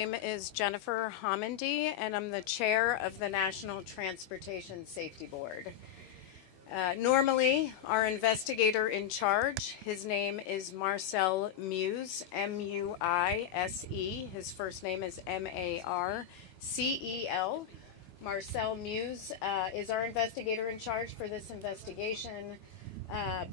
My name is Jennifer Homendy, and I'm the chair of the National Transportation Safety Board. Normally, our investigator in charge, his name is Marcel Muise, M-U-I-S-E. His first name is M-A-R-C-E-L. Marcel Muise is our investigator in charge for this investigation.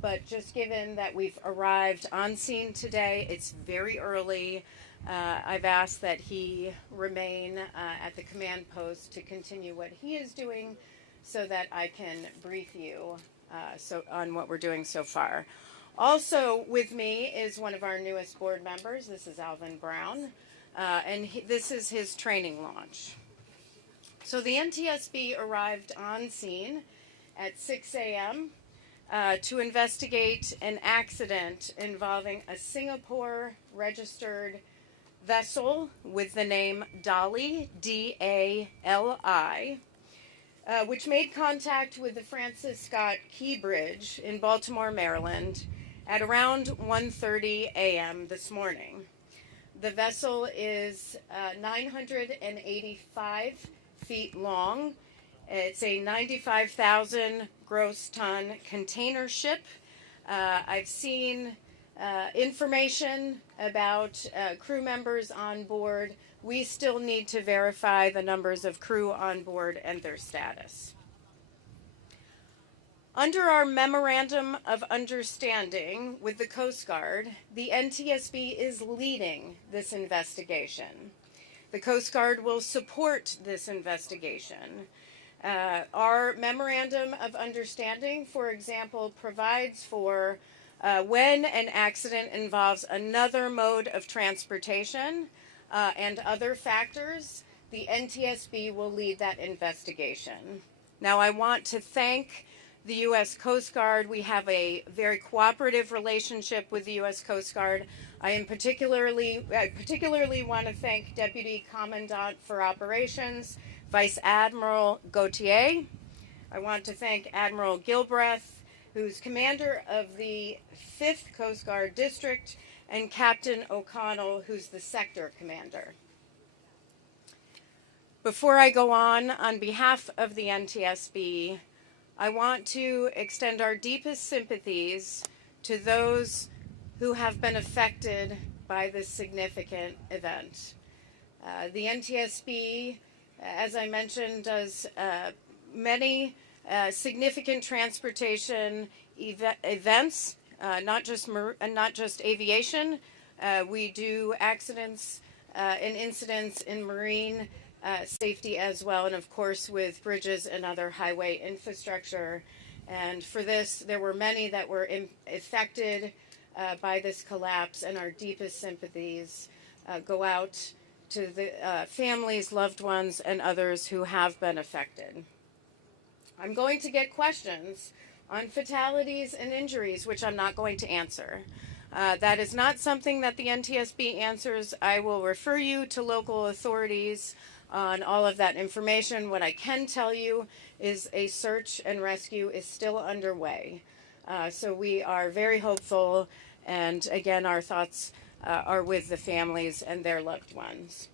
But just given that we've arrived on scene today, it's very early. I've asked that he remain at the command post to continue what he is doing so that I can brief you on what we're doing so far. Also with me is one of our newest board members. This is Alvin Brown, and this is his training launch. So the NTSB arrived on scene at 6 a.m. To investigate an accident involving a Singapore-registered vessel with the name Dali, D-A-L-I, which made contact with the Francis Scott Key Bridge in Baltimore, Maryland at around 1:30 a.m. this morning. The vessel is 985 feet long. It's a 95,000 gross ton container ship. I've seen information about crew members on board. We still need to verify the numbers of crew on board and their status. Under our Memorandum of Understanding with the Coast Guard, the NTSB is leading this investigation. The Coast Guard will support this investigation. Our Memorandum of Understanding, for example, provides for when an accident involves another mode of transportation and other factors, the NTSB will lead that investigation. Now, I want to thank the U.S. Coast Guard. We have a very cooperative relationship with the U.S. Coast Guard. I particularly want to thank Deputy Commandant for Operations, Vice Admiral Gautier. I want to thank Admiral Gilbreth, who's commander of the 5th Coast Guard District, and Captain O'Connell, who's the sector commander. Before I go on behalf of the NTSB, I want to extend our deepest sympathies to those who have been affected by this significant event. The NTSB, as I mentioned, does many significant transportation events, not just aviation. We do accidents and incidents in marine safety as well, and of course with bridges and other highway infrastructure. And for this, there were many that were affected by this collapse, and our deepest sympathies go out to the families, loved ones, and others who have been affected. I'm going to get questions on fatalities and injuries, which I'm not going to answer. That is not something that the NTSB answers. I will refer you to local authorities on all of that information. What I can tell you is a search and rescue is still underway. So we are very hopeful, and again, our thoughts are with the families and their loved ones.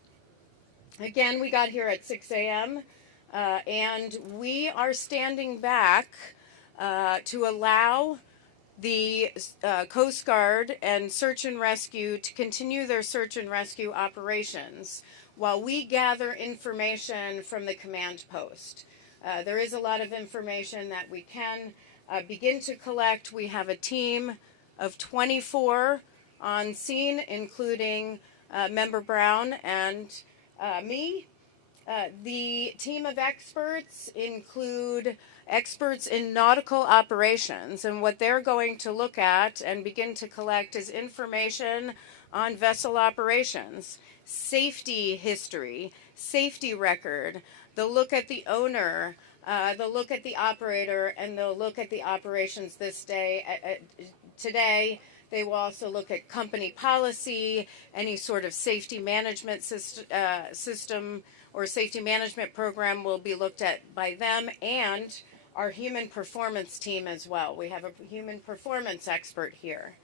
Again, we got here at 6 a.m. And we are standing back to allow the Coast Guard and search and rescue to continue their search and rescue operations while we gather information from the command post. There is a lot of information that we can begin to collect. We have a team of 24 on scene, including Member Brown and me. The team of experts include experts in nautical operations, and what they're going to look at and begin to collect is information on vessel operations, safety history, safety record. They'll look at the owner, they'll look at the operator, and they'll look at the operations this day. Today, they will also look at company policy, any sort of safety management system or safety management program will be looked at by them, and our human performance team as well. We have a human performance expert here.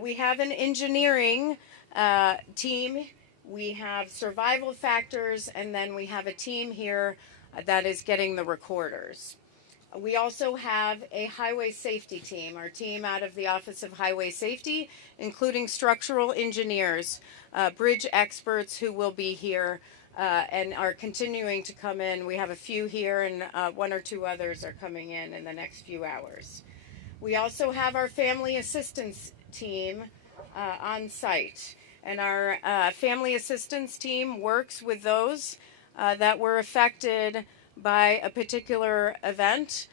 We have an engineering team we have survival factors, and then we have a team here that is getting the recorders. We also have a highway safety team, our team out of the Office of Highway Safety, including structural engineers, bridge experts who will be here and are continuing to come in. We have a few here, and one or two others are coming in the next few hours. We also have our family assistance team on site, and our family assistance team works with those that were affected by a particular event,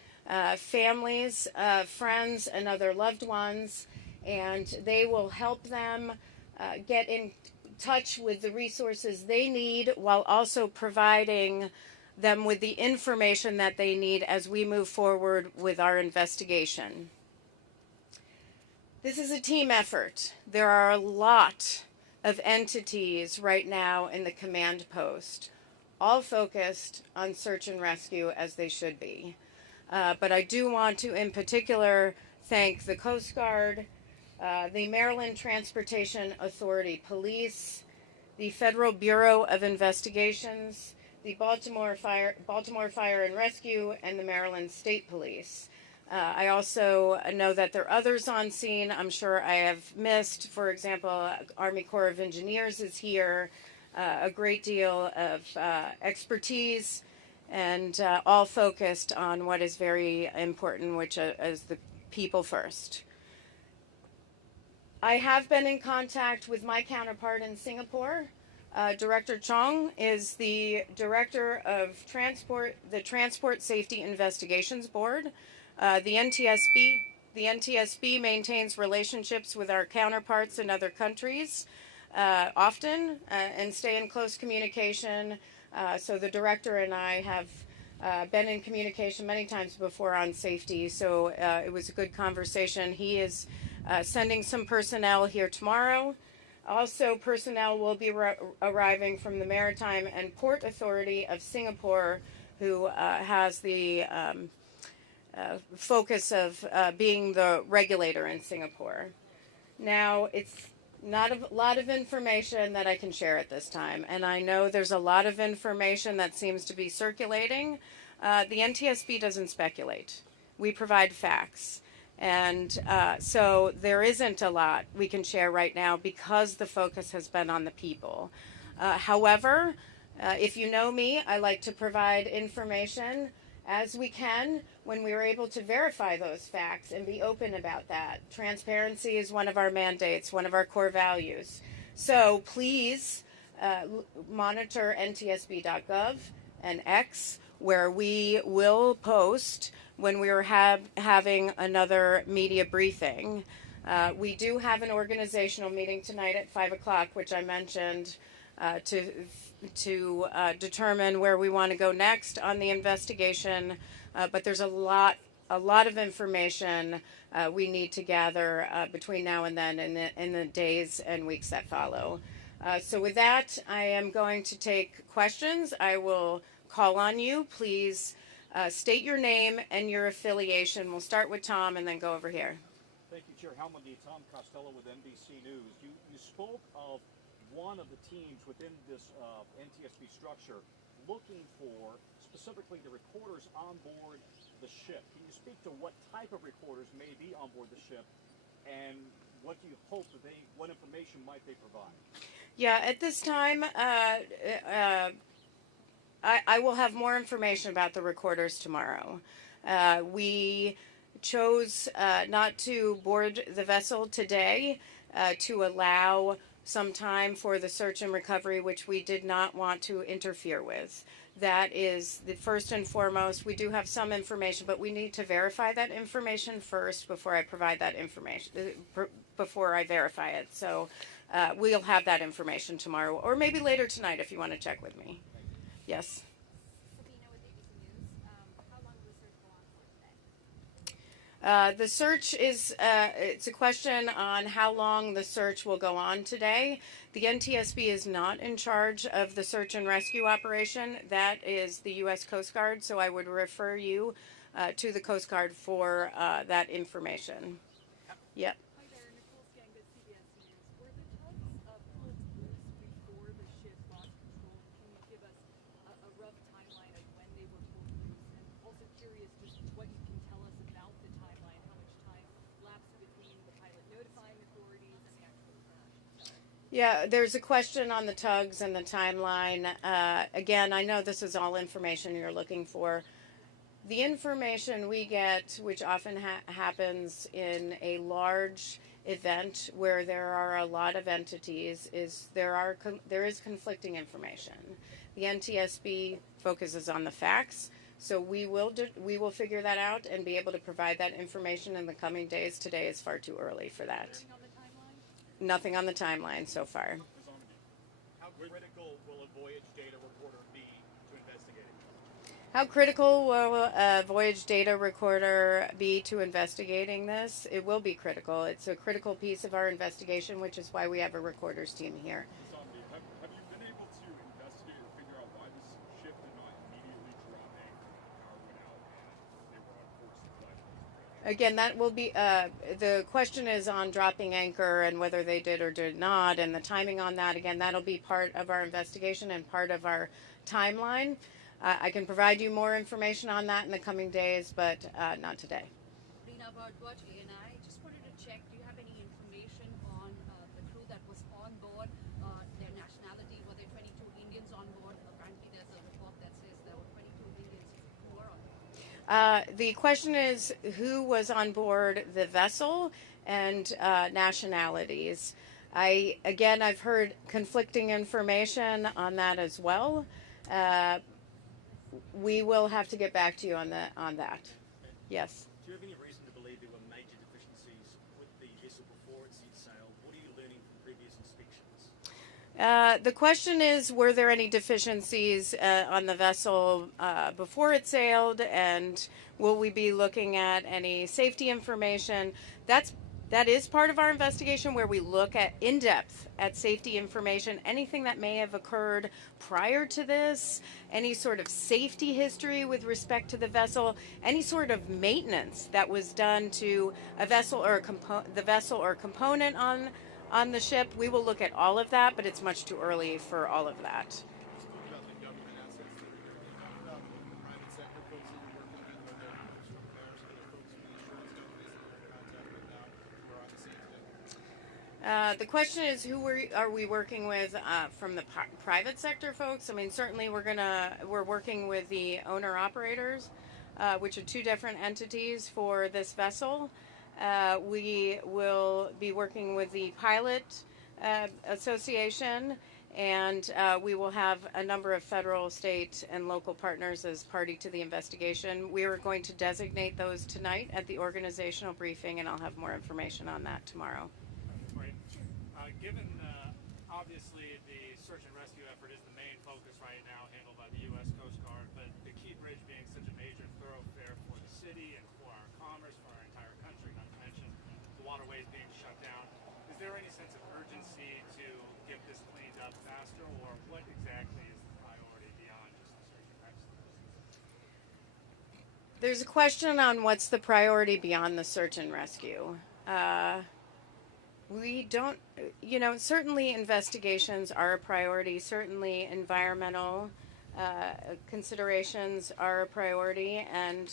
families, friends, and other loved ones, and they will help them get in touch with the resources they need while also providing them with the information that they need as we move forward with our investigation. This is a team effort. There are a lot of entities right now in the command post, all focused on search and rescue, as they should be. But I do want to, in particular, thank the Coast Guard, the Maryland Transportation Authority Police, the Federal Bureau of Investigations, the Baltimore Fire and Rescue, and the Maryland State Police. I also know that there are others on scene I'm sure I have missed. For example, Army Corps of Engineers is here, a great deal of expertise, and all focused on what is very important, which is the people first. I have been in contact with my counterpart in Singapore. Director Chong is the director of the Transport Safety Investigations Board. The NTSB maintains relationships with our counterparts in other countries often and stay in close communication. So the director and I have been in communication many times before on safety, so it was a good conversation. He is sending some personnel here tomorrow. Also, personnel will be arriving from the Maritime and Port Authority of Singapore, who has the focus of being the regulator in Singapore. Now, it's not a lot of information that I can share at this time, and I know there's a lot of information that seems to be circulating. The NTSB doesn't speculate. We provide facts. And so there isn't a lot we can share right now because the focus has been on the people. However, if you know me, I like to provide information as we can when we are able to verify those facts and be open about that. Transparency is one of our mandates, one of our core values. So please monitor ntsb.gov and X, where we will post when we are having another media briefing. We do have an organizational meeting tonight at 5 o'clock, which I mentioned, to determine where we want to go next on the investigation. But there's a lot of information we need to gather between now and then in the days and weeks that follow. So with that, I am going to take questions. I will call on you. Please state your name and your affiliation. We'll start with Tom and then go over here. Thank you, Chair Helmandi. Tom Costello with NBC News. You spoke of one of the teams within this NTSB structure looking for specifically the recorders on board the ship. Can you speak to what type of recorders may be on board the ship, and what do you hope that what information might they provide? Yeah, at this time, I will have more information about the recorders tomorrow. We chose not to board the vessel today to allow some time for the search and recovery, which we did not want to interfere with. That is the first and foremost. We do have some information, but we need to verify that information first before I provide that information, before I verify it. So we'll have that information tomorrow, or maybe later tonight if you want to check with me. Yes? The search is, it's a question on how long the search will go on today. The NTSB is not in charge of the search and rescue operation. That is the U.S. Coast Guard, so I would refer you to the Coast Guard for that information. Yep. Hi there, Nicole Skang with CBS News. Were the tugs pulled loose before the Yeah, there's a question on the tugs and the timeline. Again, I know this is all information you're looking for. The information we get, which often happens in a large event where there are a lot of entities, is there is conflicting information. The NTSB focuses on the facts, so we will figure that out and be able to provide that information in the coming days. Today is far too early for that. Nothing on the timeline so far. How critical will a voyage data recorder be to investigating? How critical will a voyage data recorder be to investigating this? It will be critical. It's a critical piece of our investigation, which is why we have a recorders team here. Have you been able to investigate or figure out why this ship did not immediately drop anchor when the power went out and they were on course to fly? Again, that will be the question is on dropping anchor and whether they did or did not, and the timing on that. Again, that'll be part of our investigation and part of our timeline. I can provide you more information on that in the coming days, but not today. Rena Bardwaj, ANI. Just wanted to check, do you have any information on the crew that was on board, their nationality? Were there 22 Indians on board? Apparently there's a report that says there were 22 Indians who were on board. The question is who was on board the vessel and nationalities. I've heard conflicting information on that as well. We will have to get back to you on that. Yes. Do you have any reason to believe there were major deficiencies with the vessel before it set sail? What are you learning from previous inspections? The question is, were there any deficiencies on the vessel before it sailed, and will we be looking at any safety information? That is part of our investigation, where we look at in depth at safety information, anything that may have occurred prior to this, any sort of safety history with respect to the vessel, any sort of maintenance that was done to a vessel or the vessel or component on the ship. We will look at all of that, but it's much too early for all of that. Spoke about the government assets that are there. Can you talk about the private sector folks that you're working with, or the folks from Maersk and the folks from the insurance companies that you're in contact with now who are on the scene today? The question is, who are we working with from the private sector folks? I mean, certainly we're working with the owner operators, which are two different entities for this vessel. We will be working with the pilot association, and we will have a number of federal, state, and local partners as party to the investigation. We are going to designate those tonight at the organizational briefing, and I'll have more information on that tomorrow. Right. Given obviously the search and rescue effort is the main focus right now, handled by the U.S. Coast Guard, but the Key Bridge being such a major thoroughfare for the city and for our commerce, for our entire country, not to mention the waterways being shut down, is there any sense of urgency to get this cleaned up faster, or what exactly is the priority beyond just the search and rescue? There's a question on what's the priority beyond the search and rescue. We don't, certainly investigations are a priority. Certainly environmental considerations are a priority, and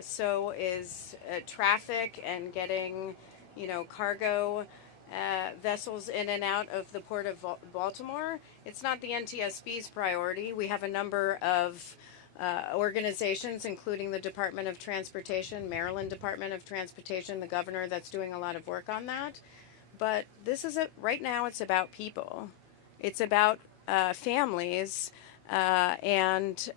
so is traffic and getting, cargo vessels in and out of the port of Baltimore. It's not the NTSB's priority. We have a number of organizations, including the Department of Transportation, Maryland Department of Transportation, the governor, that's doing a lot of work on that. But this is right now it's about people. It's about families and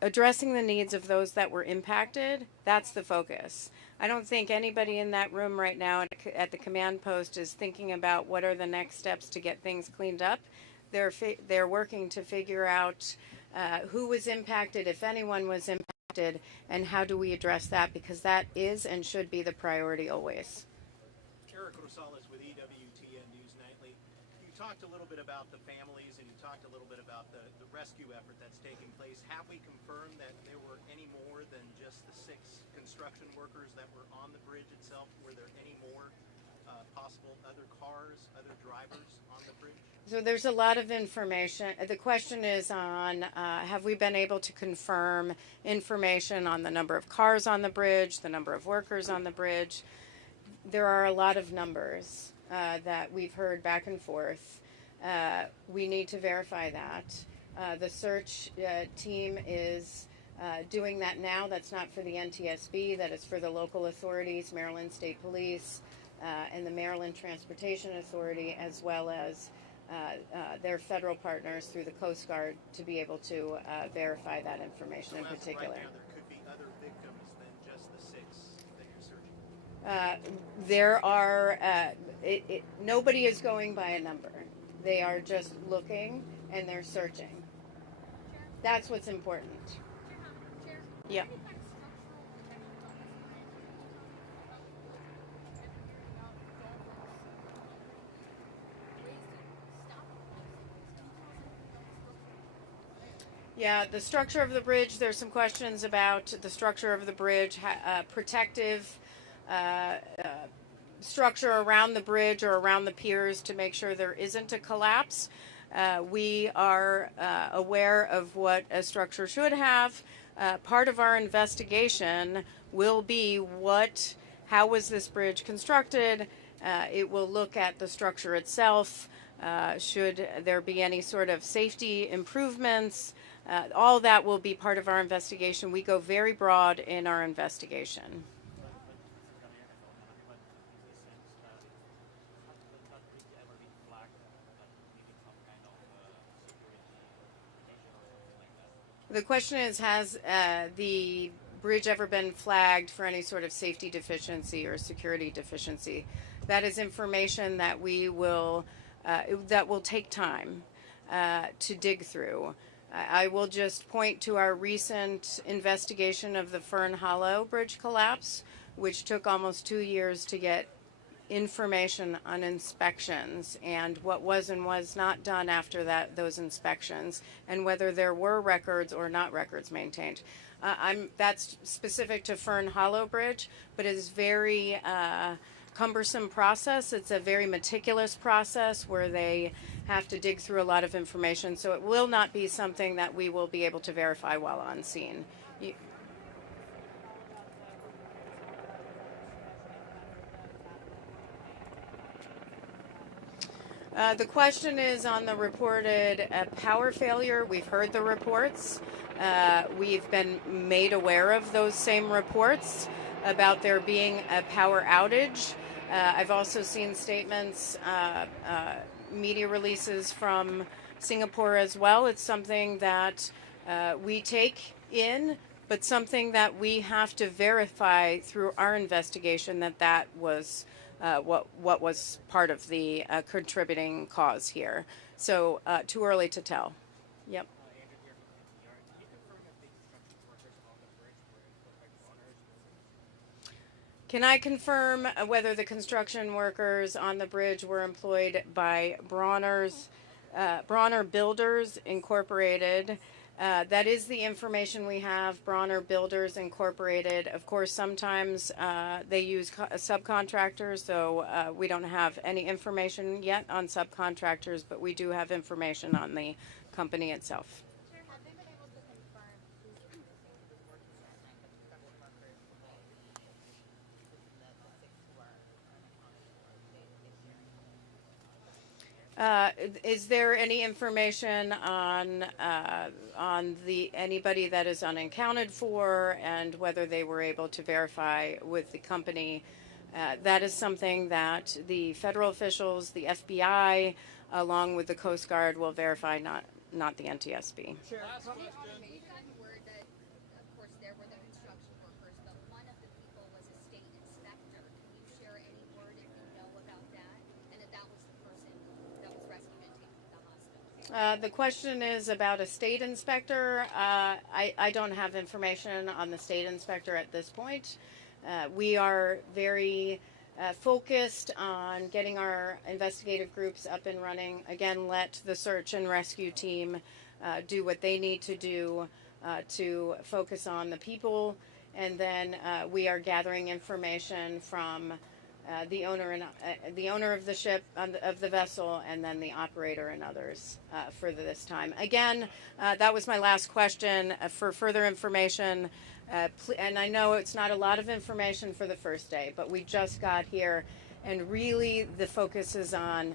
addressing the needs of those that were impacted. That's the focus. I don't think anybody in that room right now at the command post is thinking about what are the next steps to get things cleaned up. They're working to figure out who was impacted, if anyone was impacted, and how do we address that, because that is and should be the priority always. Eric Rosales with EWTN News Nightly. You talked a little bit about the families, and you talked a little bit about the rescue effort that's taking place. Have we confirmed that there were any more than just the 6 construction workers that were on the bridge itself? Were there any more possible other cars, other drivers on the bridge? So there's a lot of information. The question is on have we been able to confirm information on the number of cars on the bridge, the number of workers on the bridge? There are a lot of numbers. that we've heard back and forth. We need to verify that. The search team is doing that now. That's not for the NTSB. That is for the local authorities, Maryland State Police, and the Maryland Transportation Authority, as well as their federal partners through the Coast Guard, to be able to verify that information in particular. Right now, there could be other victims than just the 6 that you're searching. There are, nobody is going by a number. They are just looking and they're searching. That's what's important. Yeah. Yeah, the structure of the bridge, there's some questions about the structure of the bridge, protective structure around the bridge or around the piers to make sure there isn't a collapse. We are aware of what a structure should have. Part of our investigation will be how was this bridge constructed? It will look at the structure itself. Should there be any sort of safety improvements? All that will be part of our investigation. We go very broad in our investigation. The question is, has the bridge ever been flagged for any sort of safety deficiency or security deficiency? That is information that that will take time to dig through. I will just point to our recent investigation of the Fern Hollow bridge collapse, which took almost 2 years to get information on inspections and what was and was not done after those inspections, and whether there were records or not records maintained. That's specific to Fern Hollow Bridge, but it is very cumbersome process. It's a very meticulous process where they have to dig through a lot of information, so it will not be something that we will be able to verify while on scene. The question is on the reported power failure. We've heard the reports. We've been made aware of those same reports about there being a power outage. I've also seen statements, media releases from Singapore as well. It's something that we take in, but something that we have to verify through our investigation that was what was part of the contributing cause here. So too early to tell. Yep. Can I confirm whether the construction workers on the bridge were employed by Bronner Builders Incorporated? That is the information we have, Bronner Builders Incorporated. Of course, sometimes they use subcontractors, so we don't have any information yet on subcontractors, but we do have information on the company itself. Have they been able to confirm who's working that night, the construction workers, the 6 who are unaccounted for? Is there any information on anybody that is unaccounted for and whether they were able to verify with the company? That is something that the federal officials, the FBI, along with the Coast Guard, will verify, not the NTSB. We've gotten word that, of course, there were the construction workers, but one of the people was a state inspector. Can you share any word if you know about that? And that was the person that was rescued and taken to the hospital? The question is about a state inspector. I don't have information on the state inspector at this point. We are very focused on getting our investigative groups up and running. Again, let the search and rescue team do what they need to do to focus on the people, and then we are gathering information from the owner of the ship, of the vessel, and then the operator and others for this time. Again, that was my last question. For further information, and I know it's not a lot of information for the first day, but we just got here, And really the focus is on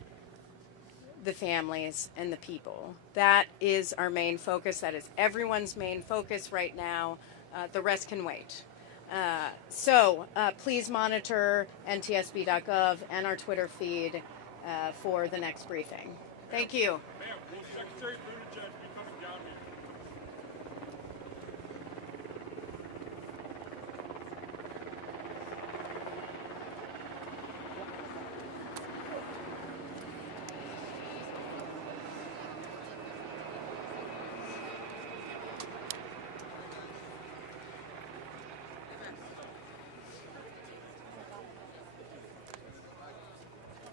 the families and the people. That is our main focus. That is everyone's main focus right now. The rest can wait. So please monitor ntsb.gov and our Twitter feed for the next briefing. Thank you. Ma'am, will Secretary Buttigieg be